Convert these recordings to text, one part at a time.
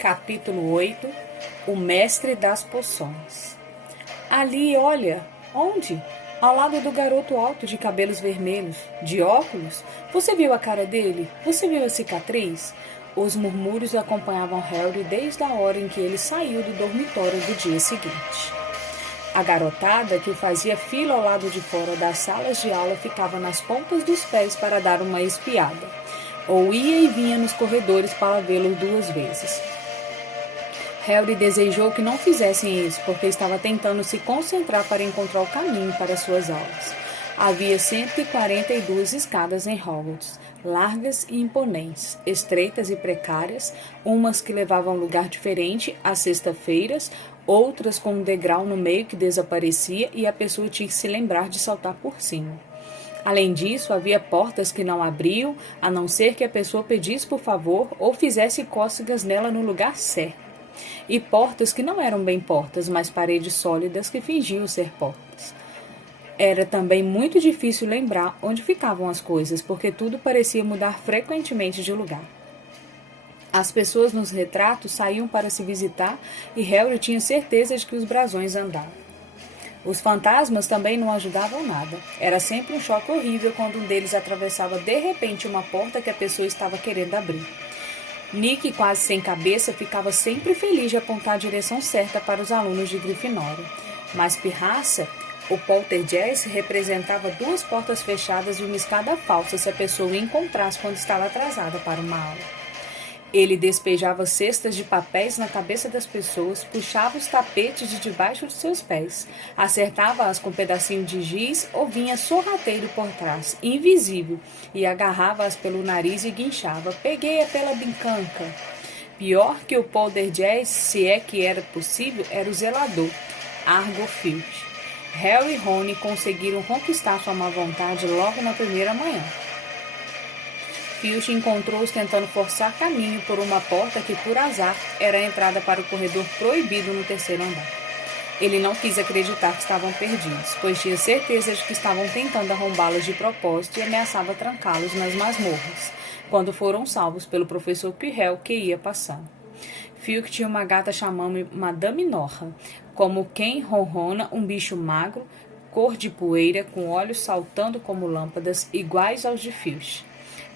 Capítulo 8. O Mestre das Poções. Ali, olha! Onde? Ao lado do garoto alto de cabelos vermelhos, de óculos. Você viu a cara dele? Você viu a cicatriz? Os murmúrios acompanhavam Harry desde a hora em que ele saiu do dormitório do dia seguinte. A garotada, que fazia fila ao lado de fora das salas de aula, ficava nas pontas dos pés para dar uma espiada, ou ia e vinha nos corredores para vê-lo duas vezes. Harry desejou que não fizessem isso, porque estava tentando se concentrar para encontrar o caminho para suas aulas. Havia 142 escadas em Hogwarts, largas e imponentes, estreitas e precárias, umas que levavam a um lugar diferente, às sexta-feiras, outras com um degrau no meio que desaparecia e a pessoa tinha que se lembrar de saltar por cima. Além disso, havia portas que não abriam, a não ser que a pessoa pedisse por favor ou fizesse cócegas nela no lugar certo. E portas que não eram bem portas, mas paredes sólidas que fingiam ser portas. Era também muito difícil lembrar onde ficavam as coisas, porque tudo parecia mudar frequentemente de lugar. As pessoas nos retratos saíam para se visitar e Harry tinha certeza de que os brasões andavam. Os fantasmas também não ajudavam nada. Era sempre um choque horrível quando um deles atravessava de repente uma porta que a pessoa estava querendo abrir. Nick, quase sem cabeça, ficava sempre feliz de apontar a direção certa para os alunos de Grifinória. Mas Pirraça, o Poltergeist, representava duas portas fechadas e uma escada falsa se a pessoa o encontrasse quando estava atrasada para uma aula. Ele despejava cestas de papéis na cabeça das pessoas, puxava os tapetes de debaixo de seus pés, acertava-as com um pedacinho de giz ou vinha sorrateiro por trás, invisível, e agarrava-as pelo nariz e guinchava. Peguei-a pela bincanca. Pior que o Poltergeist, se é que era possível, era o zelador, Argo Filch. Harry e Rony conseguiram conquistar sua má vontade logo na primeira manhã. Filch encontrou-os tentando forçar caminho por uma porta que, por azar, era a entrada para o corredor proibido no terceiro andar. Ele não quis acreditar que estavam perdidos, pois tinha certeza de que estavam tentando arrombá-los de propósito e ameaçava trancá-los nas masmorras, quando foram salvos pelo professor Quirrell que ia passando. Filch tinha uma gata chamada Madame Norra, como quem ronrona um bicho magro, cor de poeira, com olhos saltando como lâmpadas, iguais aos de Filch.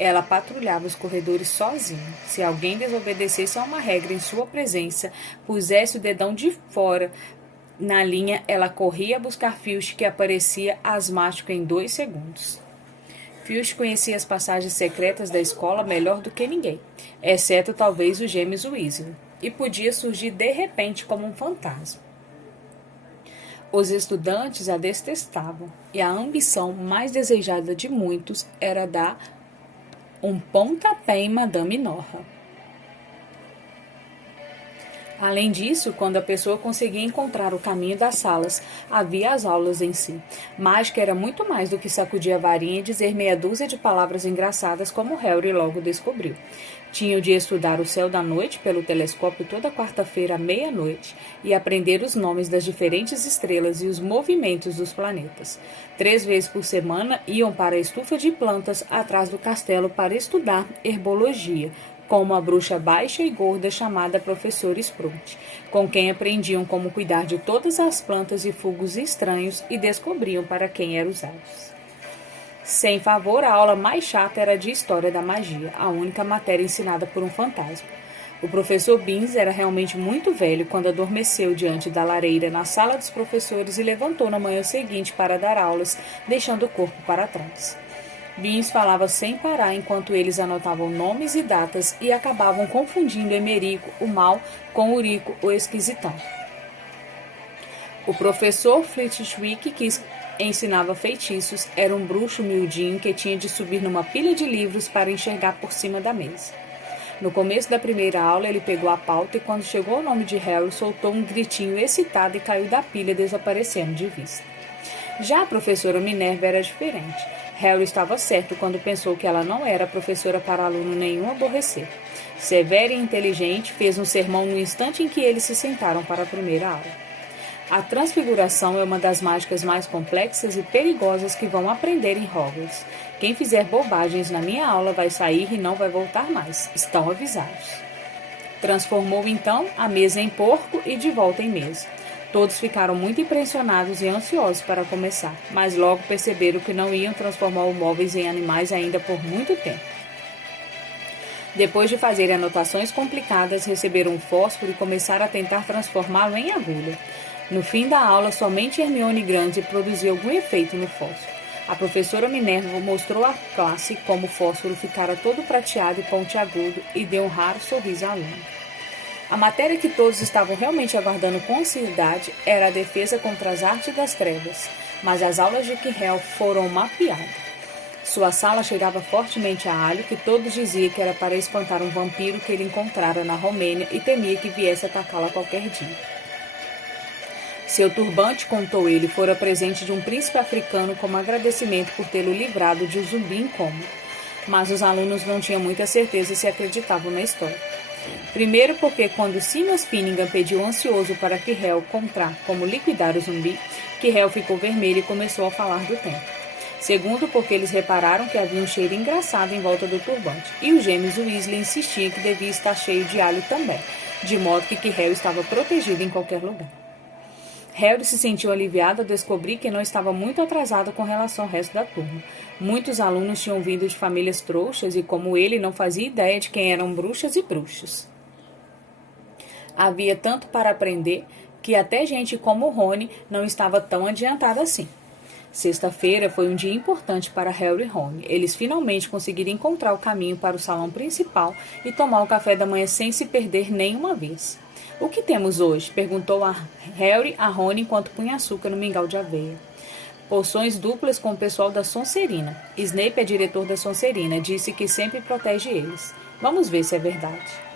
Ela patrulhava os corredores sozinha. Se alguém desobedecesse a uma regra em sua presença, pusesse o dedão de fora na linha, ela corria buscar Filch, que aparecia asmático em 2 segundos. Filch conhecia as passagens secretas da escola melhor do que ninguém, exceto talvez os gêmeos Weasley, e podia surgir de repente como um fantasma. Os estudantes a detestavam, e a ambição mais desejada de muitos era dar um pontapé em Madame Norra. Além disso, quando a pessoa conseguia encontrar o caminho das salas, havia as aulas em si. Mágica era muito mais do que sacudir a varinha e dizer meia dúzia de palavras engraçadas, como Harry logo descobriu. Tinham de estudar o céu da noite pelo telescópio toda quarta-feira à meia-noite e aprender os nomes das diferentes estrelas e os movimentos dos planetas. 3 vezes por semana iam para a estufa de plantas atrás do castelo para estudar herbologia, com uma bruxa baixa e gorda chamada Professora Sprout, com quem aprendiam como cuidar de todas as plantas e fungos estranhos e descobriam para quem eram usados. Sem favor, a aula mais chata era de História da Magia, a única matéria ensinada por um fantasma. O professor Binns era realmente muito velho quando adormeceu diante da lareira na sala dos professores e levantou na manhã seguinte para dar aulas, deixando o corpo para trás. Binns falava sem parar enquanto eles anotavam nomes e datas e acabavam confundindo Emerico, o mau, com Urico, o esquisitão. O professor Flitwick, que ensinava feitiços, era um bruxo miudinho que tinha de subir numa pilha de livros para enxergar por cima da mesa. No começo da primeira aula, ele pegou a pauta e, quando chegou ao nome de Harry, soltou um gritinho excitado e caiu da pilha, desaparecendo de vista. Já a professora Minerva era diferente. Harry estava certo quando pensou que ela não era professora para aluno nenhum aborrecer. Severa e inteligente, fez um sermão no instante em que eles se sentaram para a primeira aula. A transfiguração é uma das mágicas mais complexas e perigosas que vão aprender em Hogwarts. Quem fizer bobagens na minha aula vai sair e não vai voltar mais. Estão avisados. Transformou então a mesa em porco e de volta em mesa. Todos ficaram muito impressionados e ansiosos para começar, mas logo perceberam que não iam transformar os móveis em animais ainda por muito tempo. Depois de fazer anotações complicadas, receberam um fósforo e começaram a tentar transformá-lo em agulha. No fim da aula, somente Hermione Granger produziu algum efeito no fósforo. A professora Minerva mostrou à classe como o fósforo ficara todo prateado e pontiagudo e deu um raro sorriso à aluna. A matéria que todos estavam realmente aguardando com ansiedade era a defesa contra as artes das trevas, mas as aulas de Quirrell foram uma piada. Sua sala cheirava fortemente a alho, que todos diziam que era para espantar um vampiro que ele encontrara na Romênia e temia que viesse atacá-la qualquer dia. Seu turbante, contou ele, fora presente de um príncipe africano como agradecimento por tê-lo livrado de um zumbi incômodo. Mas os alunos não tinham muita certeza se acreditavam na história. Primeiro porque quando Simas Finnegan pediu ansioso para Quirrell contar como liquidar o zumbi, Quirrell ficou vermelho e começou a falar do tempo. Segundo porque eles repararam que havia um cheiro engraçado em volta do turbante, e os gêmeos Weasley insistiam que devia estar cheio de alho também, de modo que Quirrell estava protegido em qualquer lugar. Harry se sentiu aliviado ao descobrir que não estava muito atrasado com relação ao resto da turma. Muitos alunos tinham vindo de famílias trouxas e, como ele, não fazia ideia de quem eram bruxas e bruxos. Havia tanto para aprender que até gente como Rony não estava tão adiantada assim. Sexta-feira foi um dia importante para Harry e Rony. Eles finalmente conseguiram encontrar o caminho para o salão principal e tomar o café da manhã sem se perder nenhuma vez. O que temos hoje? Perguntou a Harry a Rony enquanto punha açúcar no mingau de aveia. Poções duplas com o pessoal da Sonserina. Snape é diretor da Sonserina, disse que sempre protege eles. Vamos ver se é verdade.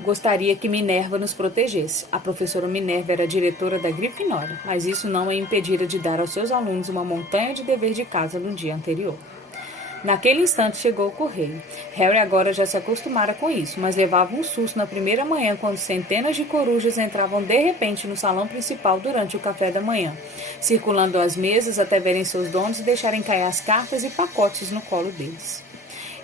Gostaria que Minerva nos protegesse. A professora Minerva era diretora da Grifinória, mas isso não a impedira de dar aos seus alunos uma montanha de dever de casa no dia anterior. Naquele instante chegou o correio. Harry agora já se acostumara com isso, mas levava um susto na primeira manhã quando centenas de corujas entravam de repente no salão principal durante o café da manhã, circulando as mesas até verem seus donos e deixarem cair as cartas e pacotes no colo deles.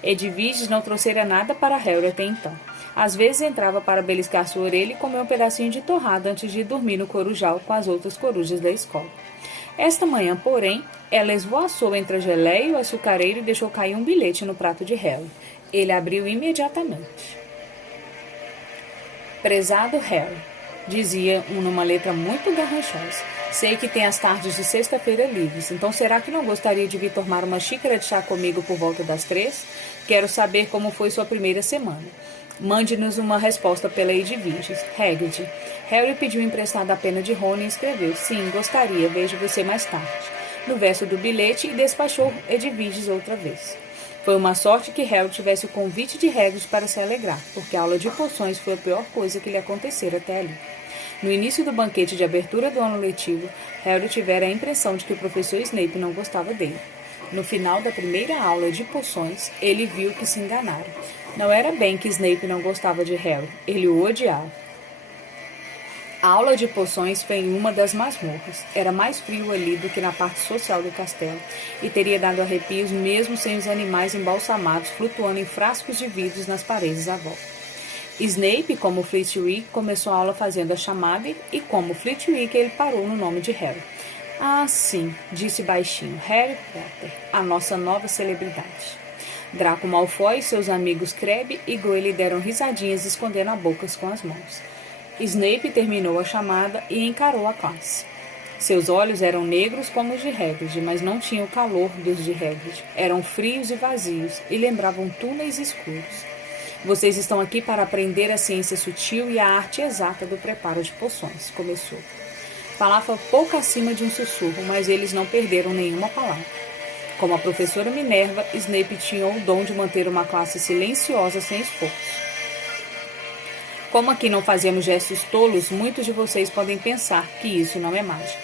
Edviges não trouxera nada para Harry até então. Às vezes entrava para beliscar sua orelha e comer um pedacinho de torrada antes de dormir no corujal com as outras corujas da escola. Esta manhã, porém, ela esvoaçou entre a geleia e o açucareiro e deixou cair um bilhete no prato de Harry. Ele abriu imediatamente. Prezado Harry, dizia numa letra muito garranchosa, sei que tem as tardes de sexta-feira livres, então será que não gostaria de vir tomar uma xícara de chá comigo por volta das 3? Quero saber como foi sua primeira semana. Mande-nos uma resposta pela Edviges. Hagrid. Harry pediu emprestado a pena de Rony e escreveu: sim, gostaria, vejo você mais tarde, no verso do bilhete, e despachou Edviges outra vez. Foi uma sorte que Harry tivesse o convite de Hagrid para se alegrar, porque a aula de poções foi a pior coisa que lhe acontecera até ali. No início do banquete de abertura do ano letivo, Harry tivera a impressão de que o professor Snape não gostava dele. No final da primeira aula de poções, ele viu que se enganara. Não era bem que Snape não gostava de Harry, ele o odiava. A aula de poções foi em uma das masmorras. Era mais frio ali do que na parte social do castelo, e teria dado arrepios mesmo sem os animais embalsamados flutuando em frascos de vidros nas paredes à volta. Snape, como Flitwick, começou a aula fazendo a chamada e, como Flitwick, ele parou no nome de Harry. Ah, sim, disse baixinho, Harry Potter, a nossa nova celebridade. Draco Malfoy, seus amigos Crabbe e Goyle deram risadinhas escondendo a boca com as mãos. Snape terminou a chamada e encarou a classe. Seus olhos eram negros como os de Hagrid, mas não tinham o calor dos de Hagrid. Eram frios e vazios e lembravam túneis escuros. Vocês estão aqui para aprender a ciência sutil e a arte exata do preparo de poções, começou. Falava pouco acima de um sussurro, mas eles não perderam nenhuma palavra. Como a professora Minerva, Snape tinha o dom de manter uma classe silenciosa sem esforço. Como aqui não fazemos gestos tolos, muitos de vocês podem pensar que isso não é mágica.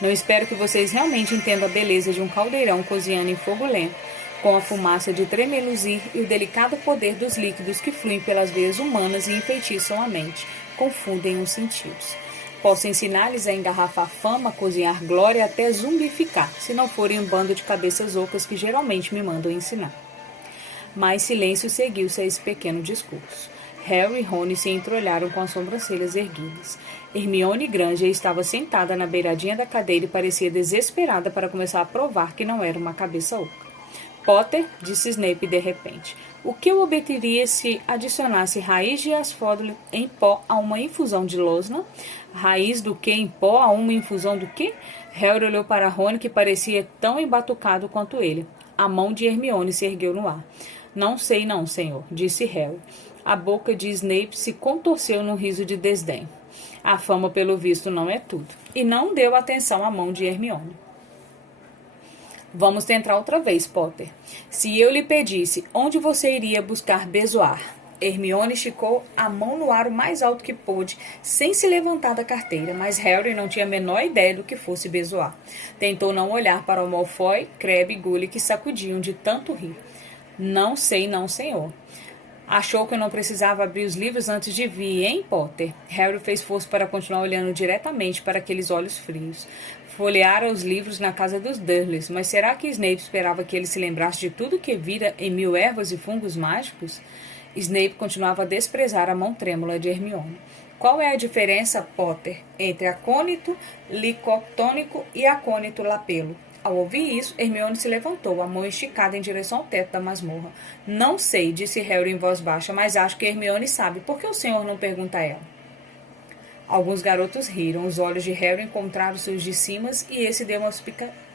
Não espero que vocês realmente entendam a beleza de um caldeirão cozinhando em fogo lento, com a fumaça de tremeluzir e o delicado poder dos líquidos que fluem pelas veias humanas e enfeitiçam a mente, confundem os sentidos. Posso ensinar-lhes a engarrafar fama, cozinhar glória até zumbificar, se não forem um bando de cabeças ocas que geralmente me mandam ensinar. Mais silêncio seguiu-se a esse pequeno discurso. Harry e Rony se entreolharam com as sobrancelhas erguidas. Hermione Granger estava sentada na beiradinha da cadeira e parecia desesperada para começar a provar que não era uma cabeça oca. Potter, disse Snape de repente, o que eu obteria se adicionasse raiz de asfodelo em pó a uma infusão de losna? Raiz do que em pó a uma infusão do quê? Harry olhou para Rony, que parecia tão embatucado quanto ele. A mão de Hermione se ergueu no ar. Não sei não, senhor, disse Harry. A boca de Snape se contorceu num riso de desdém. A fama, pelo visto, não é tudo. E não deu atenção à mão de Hermione. Vamos tentar outra vez, Potter. Se eu lhe pedisse onde você iria buscar Bezoar, Hermione esticou a mão no ar o mais alto que pôde, sem se levantar da carteira, mas Harry não tinha a menor ideia do que fosse Bezoar. Tentou não olhar para o Malfoy, Crabbe e Gully que sacudiam de tanto rir. Não sei não, senhor. Achou que eu não precisava abrir os livros antes de vir, hein, Potter? Harry fez força para continuar olhando diretamente para aqueles olhos frios. Folheara os livros na casa dos Dursley, mas será que Snape esperava que ele se lembrasse de tudo que vira em 1000 ervas e fungos mágicos? Snape continuava a desprezar a mão trêmula de Hermione. Qual é a diferença, Potter, entre acônito licoctônico e acônito lapelo? Ao ouvir isso, Hermione se levantou, a mão esticada em direção ao teto da masmorra. Não sei, disse Harry em voz baixa, mas acho que Hermione sabe. Por que o senhor não pergunta a ela? Alguns garotos riram. Os olhos de Harry encontraram-se os de Simas e esse deu uma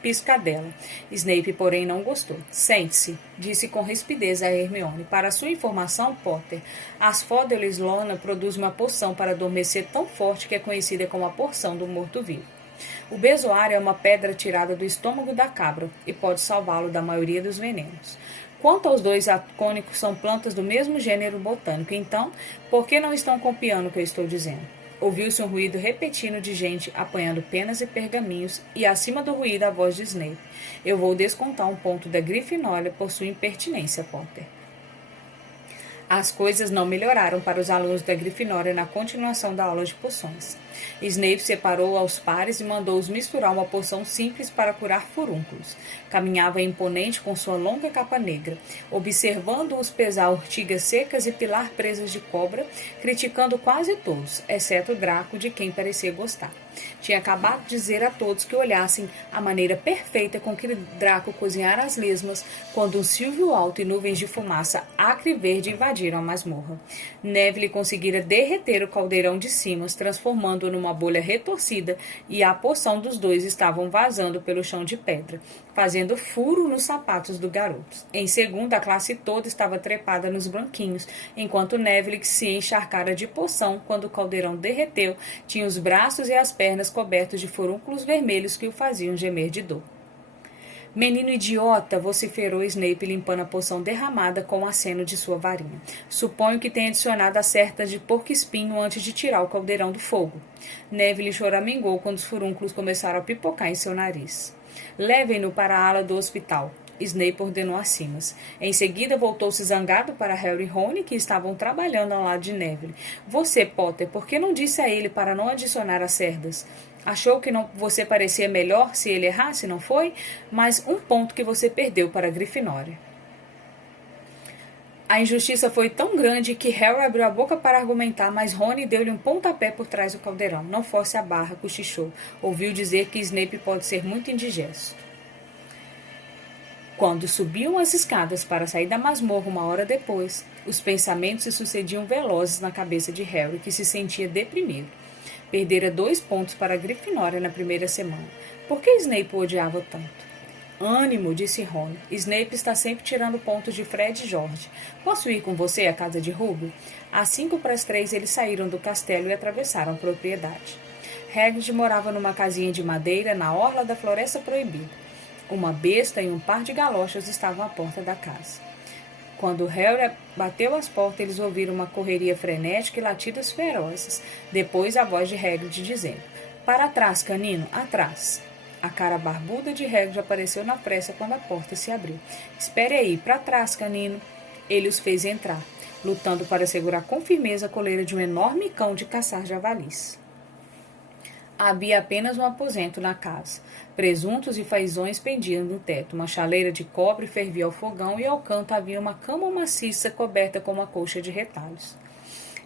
piscadela. Snape, porém, não gostou. Sente-se, disse com rispidez a Hermione. Para sua informação, Potter, Asfodel Lona produz uma poção para adormecer tão forte que é conhecida como a porção do morto-vivo. O bezoar é uma pedra tirada do estômago da cabra e pode salvá-lo da maioria dos venenos. Quanto aos dois acônicos, são plantas do mesmo gênero botânico. Então, por que não estão copiando o que eu estou dizendo? Ouviu-se um ruído repentino de gente apanhando penas e pergaminhos e, acima do ruído, a voz de Snape. Eu vou descontar um ponto da Grifinória por sua impertinência, Potter. As coisas não melhoraram para os alunos da Grifinória na continuação da aula de poções. Snape separou aos pares e mandou-os misturar uma poção simples para curar furúnculos. Caminhava imponente com sua longa capa negra, observando-os pesar ortigas secas e pilar presas de cobra, criticando quase todos, exceto Draco, de quem parecia gostar. Tinha acabado de dizer a todos que olhassem a maneira perfeita com que Draco cozinhara as lesmas, quando um silvio alto e nuvens de fumaça acre e verde invadiram a masmorra. Neville conseguira derreter o caldeirão de Simas, transformando-o numa bolha retorcida, e a poção dos dois estavam vazando pelo chão de pedra, fazendo furo nos sapatos do garoto. Em segundo, a classe toda estava trepada nos banquinhos, enquanto Neville, que se encharcara de poção quando o caldeirão derreteu, tinha os braços e as pernas cobertos de furúnculos vermelhos que o faziam gemer de dor. Menino idiota, vociferou Snape limpando a poção derramada com o aceno de sua varinha. Suponho que tenha adicionado a certa de porco-espinho antes de tirar o caldeirão do fogo. Neville choramingou quando os furúnculos começaram a pipocar em seu nariz. Levem-no para a ala do hospital. Snape ordenou a Simas. Em seguida, voltou-se zangado para Harry e Rony, que estavam trabalhando ao lado de Neville. Você, Potter, por que não disse a ele para não adicionar as cerdas? Achou que você parecia melhor se ele errasse, não foi? Mas um ponto que você perdeu para a Grifinória. A injustiça foi tão grande que Harry abriu a boca para argumentar, mas Rony deu-lhe um pontapé por trás do caldeirão. Não force a barra, cochichou. Ouviu dizer que Snape pode ser muito indigesto. Quando subiam as escadas para sair da masmorra 1 hora depois, os pensamentos se sucediam velozes na cabeça de Harry, que se sentia deprimido. Perdera 2 pontos para a Grifinória na primeira semana. Por que Snape o odiava tanto? Ânimo, disse Ron. Snape está sempre tirando pontos de Fred e George. Posso ir com você à casa de Rubio? Às 2:55 eles saíram do castelo e atravessaram a propriedade. Hagrid morava numa casinha de madeira na orla da Floresta Proibida. Uma besta e um par de galochas estavam à porta da casa. Quando Harry bateu as portas, eles ouviram uma correria frenética e latidos ferozes. Depois a voz de Hagrid dizendo: para trás, canino, atrás. A cara barbuda de Hagrid apareceu na pressa quando a porta se abriu. Espere aí, para trás, canino. Ele os fez entrar, lutando para segurar com firmeza a coleira de um enorme cão de caçar javalis. Havia apenas um aposento na casa. Presuntos e fazões pendiam do teto. Uma chaleira de cobre fervia ao fogão e ao canto havia uma cama maciça coberta com uma colcha de retalhos.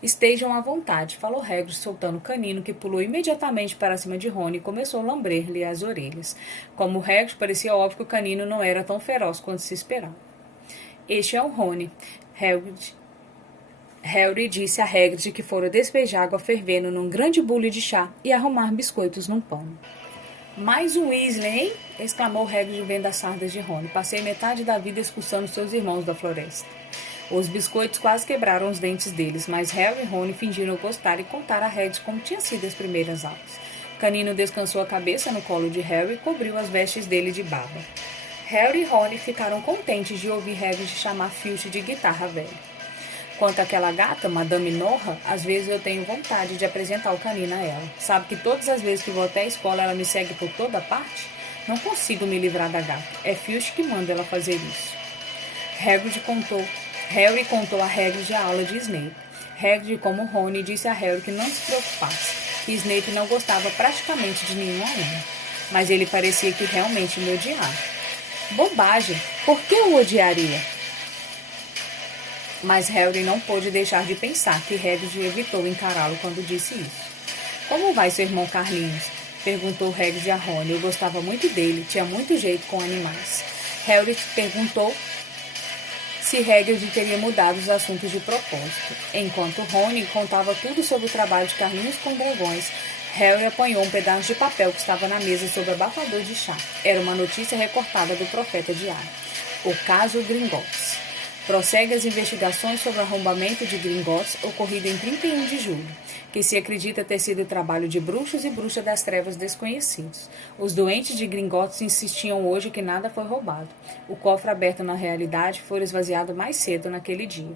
Estejam à vontade, falou Hagrid, soltando o canino, que pulou imediatamente para cima de Rony e começou a lambrer-lhe as orelhas. Como Hagrid, parecia óbvio que o canino não era tão feroz quanto se esperava. Este é o Rony. Harry disse a Hagrid que fora despejar água fervendo num grande bule de chá e arrumar biscoitos num pano. Mais um Weasley, hein? Exclamou Hagrid vendo as sardas de Rony. Passei metade da vida expulsando seus irmãos da floresta. Os biscoitos quase quebraram os dentes deles, mas Harry e Rony fingiram gostar e contaram a Hagrid como tinham sido as primeiras aulas. Canino descansou a cabeça no colo de Harry e cobriu as vestes dele de baba. Harry e Rony ficaram contentes de ouvir Hagrid chamar Filch de guitarra velha. Quanto àquela gata, Madame Norra, às vezes eu tenho vontade de apresentar o canino a ela. Sabe que todas as vezes que vou até a escola ela me segue por toda parte? Não consigo me livrar da gata. É Filch que manda ela fazer isso. Harry contou a Hagrid a aula de Snape. Hagrid, como Rony, disse a Harry que não se preocupasse, que Snape não gostava praticamente de nenhum aluno. Mas ele parecia que realmente me odiava. Bobagem! Por que eu odiaria? Mas Harry não pôde deixar de pensar que Hagrid evitou encará-lo quando disse isso. Como vai seu irmão Carlinhos? Perguntou Hagrid a Rony. Eu gostava muito dele, tinha muito jeito com animais. Harry perguntou se Hagrid teria mudado os assuntos de propósito. Enquanto Rony contava tudo sobre o trabalho de Carlinhos com dragões, Harry apanhou um pedaço de papel que estava na mesa sobre o abafador de chá. Era uma notícia recortada do Profeta Diário. O caso Gringotts. Prossegue as investigações sobre o arrombamento de Gringotts ocorrido em 31 de julho, que se acredita ter sido o trabalho de bruxos e bruxas das trevas desconhecidos. Os doentes de Gringotts insistiam hoje que nada foi roubado. O cofre aberto na realidade foi esvaziado mais cedo naquele dia.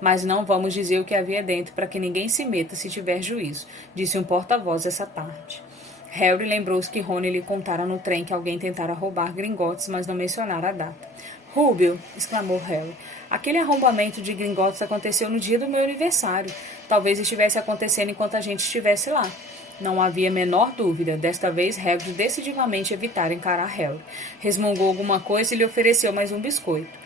Mas não vamos dizer o que havia dentro para que ninguém se meta se tiver juízo, disse um porta-voz essa tarde. Harry lembrou-se que Rony lhe contara no trem que alguém tentara roubar Gringotts, mas não mencionara a data. Rubio, exclamou Harry, aquele arrombamento de Gringotts aconteceu no dia do meu aniversário. Talvez estivesse acontecendo enquanto a gente estivesse lá. Não havia a menor dúvida. Desta vez, Hagrid decididamente evitara encarar Harry. Resmungou alguma coisa e lhe ofereceu mais um biscoito.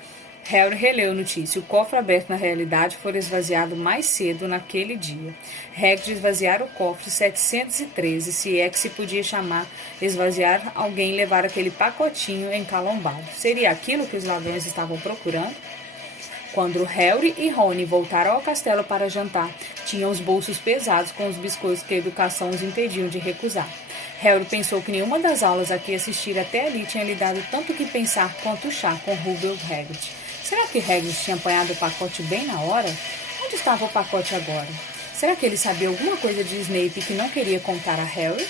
Harry releu a notícia. O cofre aberto na realidade foi esvaziado mais cedo naquele dia. Hagrid esvaziara o cofre 713, se é que se podia chamar esvaziar alguém e levar aquele pacotinho encalombado. Seria aquilo que os ladrões estavam procurando? Quando Harry e Rony voltaram ao castelo para jantar, tinham os bolsos pesados com os biscoitos que a educação os impediam de recusar. Harry pensou que nenhuma das aulas a que assistira até ali tinha lhe dado tanto que pensar quanto o chá com Rubio Hagrid. Será que Hagrid tinha apanhado o pacote bem na hora? Onde estava o pacote agora? Será que ele sabia alguma coisa de Snape que não queria contar a Harry?